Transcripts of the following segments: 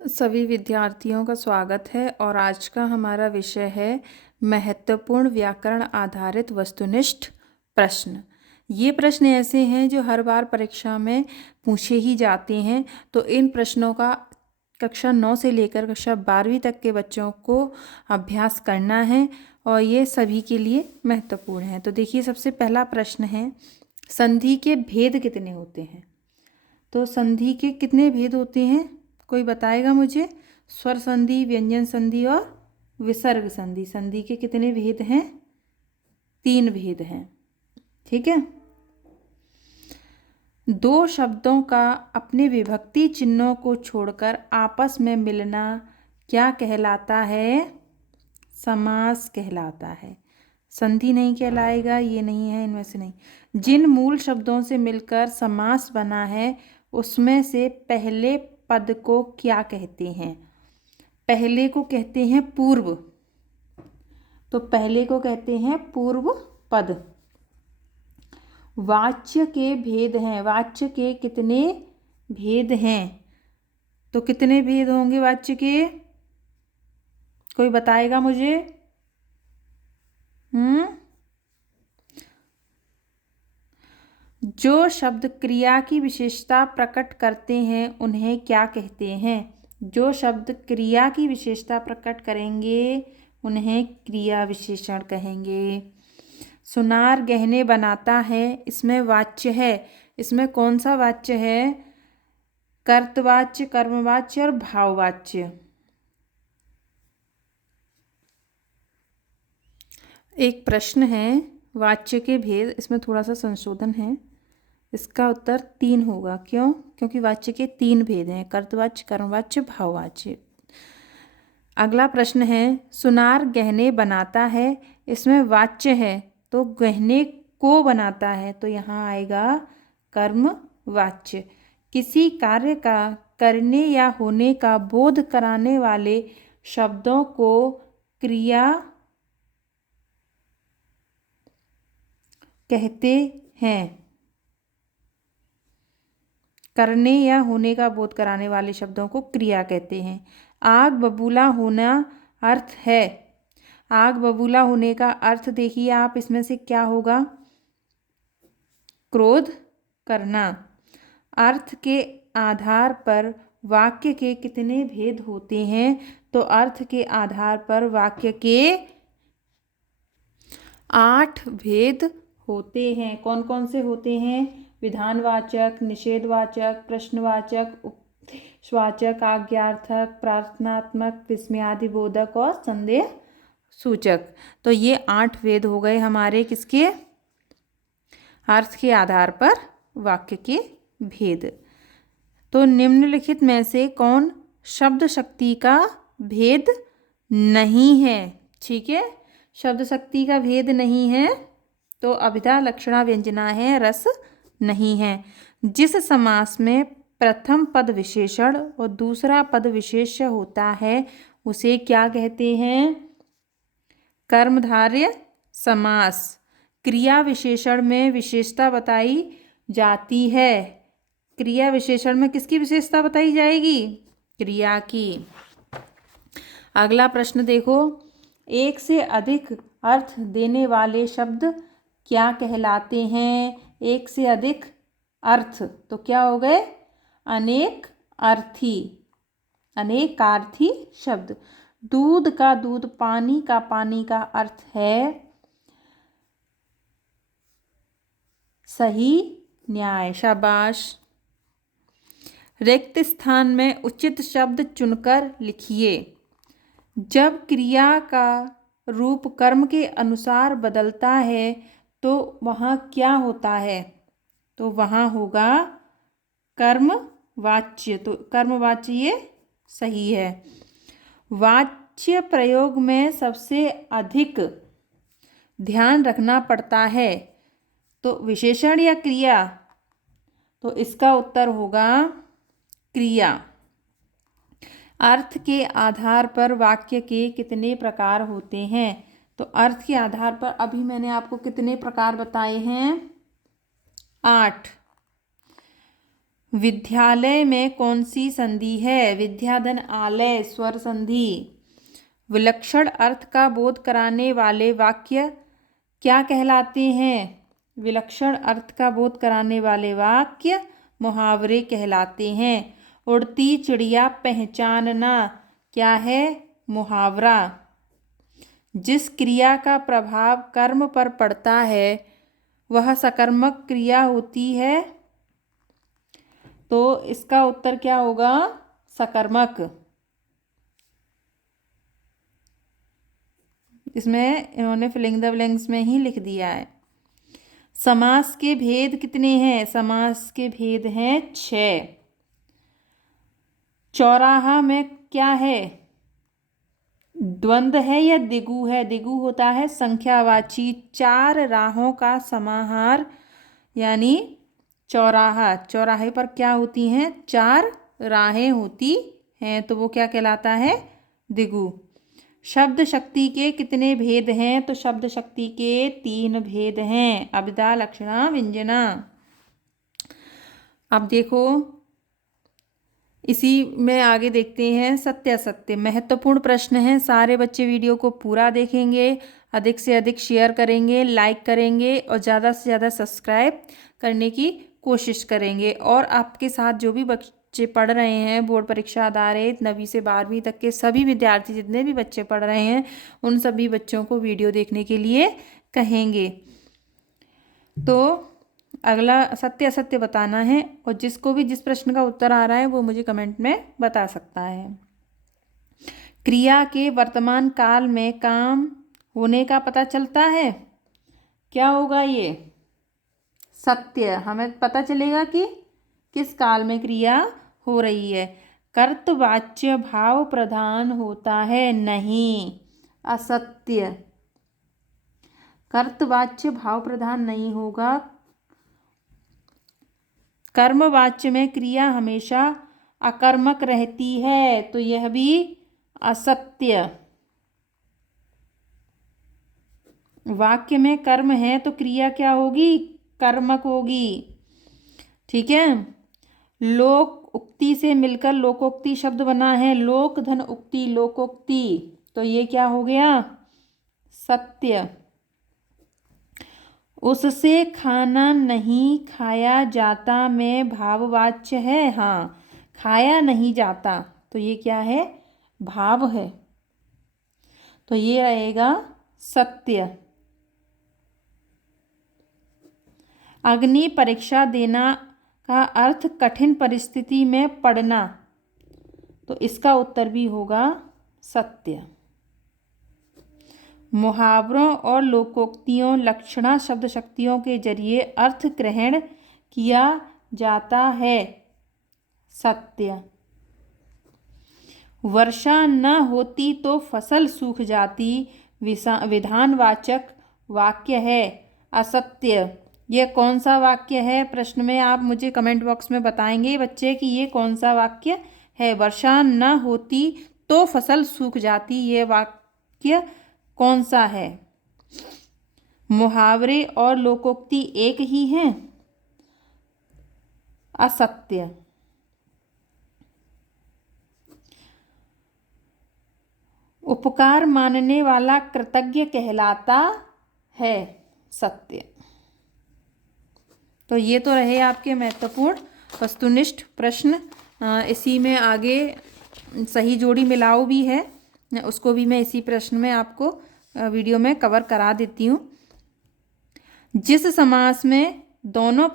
सभी विद्यार्थियों का स्वागत है और आज का हमारा विषय है महत्वपूर्ण व्याकरण आधारित वस्तुनिष्ठ प्रश्न। ये प्रश्न ऐसे हैं जो हर बार परीक्षा में पूछे ही जाते हैं, तो इन प्रश्नों का कक्षा 9 से लेकर कक्षा 12वीं तक के बच्चों को अभ्यास करना है और ये सभी के लिए महत्वपूर्ण है। तो देखिए, सबसे पहला प्रश्न है, संधि के भेद कितने होते हैं? तो संधि के कितने भेद होते हैं, कोई बताएगा मुझे? स्वर संधि, व्यंजन संधि और विसर्ग संधि। संधि के कितने भेद हैं? 3 भेद हैं। ठीक है। दो शब्दों का अपने विभक्ति चिन्हों को छोड़कर आपस में मिलना क्या कहलाता है? समास कहलाता है। संधि नहीं कहलाएगा, ये नहीं है, इनमें से नहीं। जिन मूल शब्दों से मिलकर समास बना है उसमें से पहले पद को क्या कहते हैं? पहले को कहते हैं पूर्व। तो पहले को कहते हैं पूर्व पद। वाच्य के भेद हैं। वाच्य के कितने भेद हैं? तो कितने भेद होंगे वाच्य के? कोई बताएगा मुझे? जो शब्द क्रिया की विशेषता प्रकट करते हैं उन्हें क्या कहते हैं? जो शब्द क्रिया की विशेषता प्रकट करेंगे उन्हें क्रिया विशेषण कहेंगे। सुनार गहने बनाता है, इसमें वाच्य है। इसमें कौन सा वाच्य है? कर्तवाच्य, कर्मवाच्य और भाववाच्य। एक प्रश्न है वाच्य के भेद, इसमें थोड़ा सा संशोधन है। इसका उत्तर 3 होगा। क्यों? क्योंकि वाच्य के 3 भेद हैं, कर्तवाच्य, कर्मवाच्य, भाववाच्य। अगला प्रश्न है, सुनार गहने बनाता है, इसमें वाच्य है, तो गहने को बनाता है, तो यहाँ आएगा कर्मवाच्य। किसी कार्य का करने या होने का बोध कराने वाले शब्दों को क्रिया कहते हैं। करने या होने का बोध कराने वाले शब्दों को क्रिया कहते हैं। आग बबूला होना अर्थ है। आग बबूला होने का अर्थ देखिए आप, इसमें से क्या होगा? क्रोध करना। अर्थ के आधार पर वाक्य के कितने भेद होते हैं? तो अर्थ के आधार पर वाक्य के 8 भेद होते हैं। कौन कौन से होते हैं? विधानवाचक, निषेधवाचक, प्रश्नवाचक, उपदेशवाचक, आज्ञार्थक, प्रार्थनात्मक, विस्मयादिबोधक और संदेह सूचक। तो ये 8 भेद हो गए हमारे किसके? अर्थ के आधार पर वाक्य के भेद। तो निम्नलिखित में से कौन शब्द शक्ति का भेद नहीं है? ठीक है, शब्द शक्ति का भेद नहीं है तो अभिधा, लक्षणा, व्यंजना है, रस नहीं है। जिस समास में प्रथम पद विशेषण और दूसरा पद विशेष्य होता है उसे क्या कहते हैं? कर्मधारय समास। क्रिया विशेषण में विशेषता बताई जाती है। क्रिया विशेषण में किसकी विशेषता बताई जाएगी? क्रिया की। अगला प्रश्न देखो, एक से अधिक अर्थ देने वाले शब्द क्या कहलाते हैं? एक से अधिक अर्थ तो क्या हो गए? अनेक अर्थी, अनेकार्थी शब्द। दूध का दूध, पानी का पानी का अर्थ है सही न्याय। शाबाश। रिक्त स्थान में उचित शब्द चुनकर लिखिए। जब क्रिया का रूप कर्म के अनुसार बदलता है तो वहाँ क्या होता है? तो वहाँ होगा कर्मवाच्य। तो कर्मवाच्य ये सही है। वाच्य प्रयोग में सबसे अधिक ध्यान रखना पड़ता है तो विशेषण या क्रिया? तो इसका उत्तर होगा क्रिया। अर्थ के आधार पर वाक्य के कितने प्रकार होते हैं? तो अर्थ के आधार पर अभी मैंने आपको कितने प्रकार बताए हैं? 8। विद्यालय में कौन सी संधि है? विद्याधन आलय, स्वर संधि। विलक्षण अर्थ का बोध कराने वाले वाक्य क्या कहलाते हैं? विलक्षण अर्थ का बोध कराने वाले वाक्य मुहावरे कहलाते हैं। उड़ती चिड़िया पहचानना क्या है? मुहावरा। जिस क्रिया का प्रभाव कर्म पर पड़ता है वह सकर्मक क्रिया होती है। तो इसका उत्तर क्या होगा? सकर्मक। इसमें इन्होंने फिलिंग द ब्लैंक्स में ही लिख दिया है। समास के भेद कितने हैं? समास के भेद हैं 6। चौराहा में क्या है? द्वंद्व है या दिगु है? दिगु होता है संख्यावाची 4 राहों का समाहार, यानी चौराहा। चौराहे पर क्या होती हैं? 4 राहें होती हैं, तो वो क्या कहलाता है? दिगु। शब्द शक्ति के कितने भेद हैं? तो शब्द शक्ति के 3 भेद हैं, अभिधा, लक्षणा, व्यंजना। अब देखो इसी में आगे देखते हैं सत्य असत्य। महत्वपूर्ण प्रश्न है, सारे बच्चे वीडियो को पूरा देखेंगे, अधिक से अधिक शेयर करेंगे, लाइक करेंगे और ज़्यादा से ज़्यादा सब्सक्राइब करने की कोशिश करेंगे। और आपके साथ जो भी बच्चे पढ़ रहे हैं बोर्ड परीक्षा आधारित 9वीं से 12वीं तक के सभी विद्यार्थी, जितने भी बच्चे पढ़ रहे हैं, उन सभी बच्चों को वीडियो देखने के लिए कहेंगे। तो अगला सत्य असत्य बताना है और जिसको भी जिस प्रश्न का उत्तर आ रहा है वो मुझे कमेंट में बता सकता है। क्रिया के वर्तमान काल में काम होने का पता चलता है। क्या होगा ये? सत्य। हमें पता चलेगा कि किस काल में क्रिया हो रही है। कर्तवाच्य भाव प्रधान होता है। नहीं, असत्य। कर्तवाच्य भाव प्रधान नहीं होगा। कर्मवाच्य में क्रिया हमेशा अकर्मक रहती है, तो यह भी असत्य। वाक्य में कर्म है तो क्रिया क्या होगी? कर्मक होगी। ठीक है। लोक उक्ति से मिलकर लोकोक्ति शब्द बना है। लोक धन उक्ति, लोकोक्ति, तो ये क्या हो गया? सत्य। उससे खाना नहीं खाया जाता में भाववाच्य है। हाँ, खाया नहीं जाता, तो ये क्या है? भाव है, तो ये रहेगा सत्य। अग्नि परीक्षा देना का अर्थ कठिन परिस्थिति में पड़ना, तो इसका उत्तर भी होगा सत्य। मुहावरों और लोकोक्तियों, लक्षणा, शब्द शक्तियों के जरिए अर्थ ग्रहण किया जाता है। सत्य। वर्षा न होती तो फसल सूख जाती, विधानवाचक वाक्य है। असत्य। यह कौन सा वाक्य है? प्रश्न में आप मुझे कमेंट बॉक्स में बताएंगे बच्चे कि ये कौन सा वाक्य है। वर्षा न होती तो फसल सूख जाती, ये वाक्य कौन सा है? मुहावरे और लोकोक्ति एक ही हैं। असत्य। उपकार मानने वाला कृतज्ञ कहलाता है। सत्य। तो ये तो रहे आपके महत्वपूर्ण वस्तुनिष्ठ प्रश्न। इसी में आगे सही जोड़ी मिलाओ भी है, उसको भी मैं इसी प्रश्न में आपको वीडियो में कवर करा देती हूँ। जिस समास में दोनों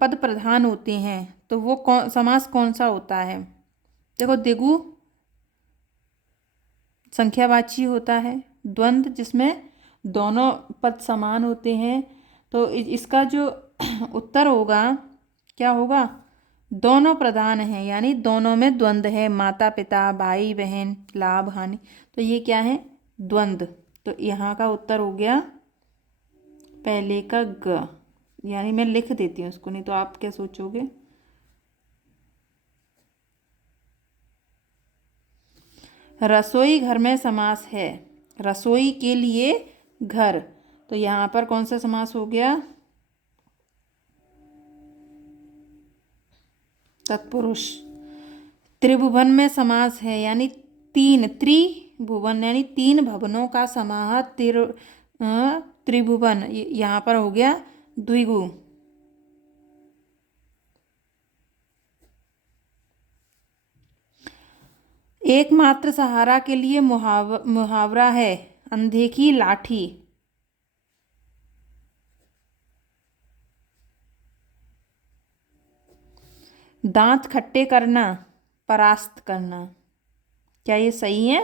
पद प्रधान होते हैं तो वो समास कौन सा होता है? देखो, दिगु संख्यावाची होता है। द्वंद्व जिसमें दोनों पद समान होते हैं, तो इसका जो उत्तर होगा क्या होगा? दोनों प्रधान हैं, यानी दोनों में द्वंद्व है। माता पिता, भाई बहन, लाभ हानि, तो ये क्या है? द्वंद्व। तो यहाँ का उत्तर हो गया पहले का ग, यानी मैं लिख देती हूँ उसको, नहीं तो आप क्या सोचोगे। रसोई घर में समास है। रसोई के लिए घर, तो यहाँ पर कौन सा समास हो गया? तत्पुरुष। त्रिभुवन में समास है, यानी तीन, त्रिभुवन यानी तीन भवनों का समाह त्रिभुवन। यहाँ पर हो गया द्विगु। एकमात्र सहारा के लिए मुहावरा है, अंधे की लाठी। दांत खट्टे करना, परास्त करना। क्या ये सही है?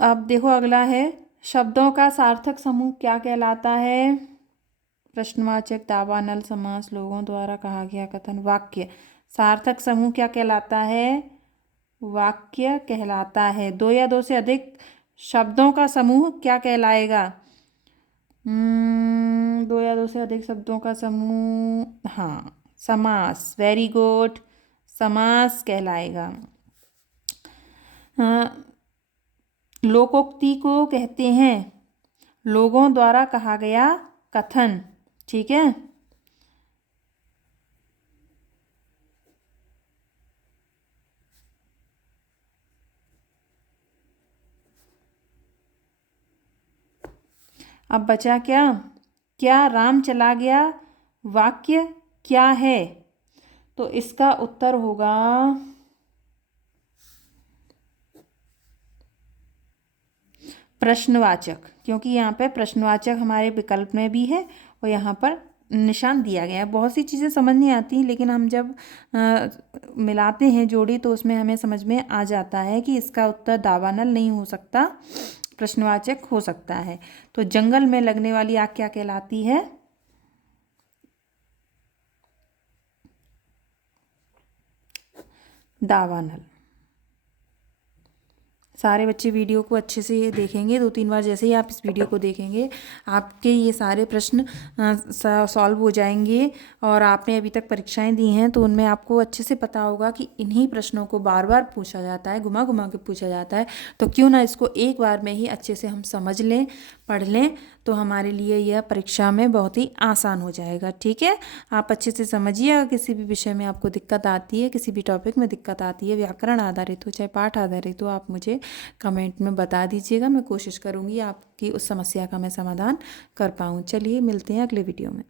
अब देखो अगला है, शब्दों का सार्थक समूह क्या कहलाता है? प्रश्नवाचक, दावानल, समास, लोगों द्वारा कहा गया कथन, वाक्य। सार्थक समूह क्या कहलाता है? वाक्य कहलाता है। दो या दो से अधिक शब्दों का समूह क्या कहलाएगा? दो या दो से अधिक शब्दों का समूह, हाँ, समास। वेरी गुड, समास कहलाएगा। लोकोक्ति को कहते हैं लोगों द्वारा कहा गया कथन। ठीक है। अब बचा क्या? क्या राम चला गया वाक्य क्या है? तो इसका उत्तर होगा प्रश्नवाचक, क्योंकि यहाँ पे प्रश्नवाचक हमारे विकल्प में भी है और यहाँ पर निशान दिया गया है। बहुत सी चीज़ें समझ नहीं आती, लेकिन हम जब मिलाते हैं जोड़ी तो उसमें हमें समझ में आ जाता है कि इसका उत्तर दावानल नहीं हो सकता, प्रश्नवाचक हो सकता है। तो जंगल में लगने वाली आग क्या कहलाती है? दावानल। सारे बच्चे वीडियो को अच्छे से देखेंगे, 2-3 बार जैसे ही आप इस वीडियो को देखेंगे आपके ये सारे प्रश्न सॉल्व हो जाएंगे। और आपने अभी तक परीक्षाएं दी हैं तो उनमें आपको अच्छे से पता होगा कि इन्हीं प्रश्नों को बार बार पूछा जाता है, घुमा घुमा के पूछा जाता है। तो क्यों ना इसको एक बार में ही अच्छे से हम समझ लें, पढ़ लें, तो हमारे लिए यह परीक्षा में बहुत ही आसान हो जाएगा। ठीक है, आप अच्छे से समझिए। अगर किसी भी विषय में आपको दिक्कत आती है, किसी भी टॉपिक में दिक्कत आती है, व्याकरण आधारित हो चाहे पाठ आधारित हो, आप मुझे कमेंट में बता दीजिएगा। मैं कोशिश करूँगी आपकी उस समस्या का मैं समाधान कर पाऊँ। चलिए मिलते हैं अगले वीडियो में।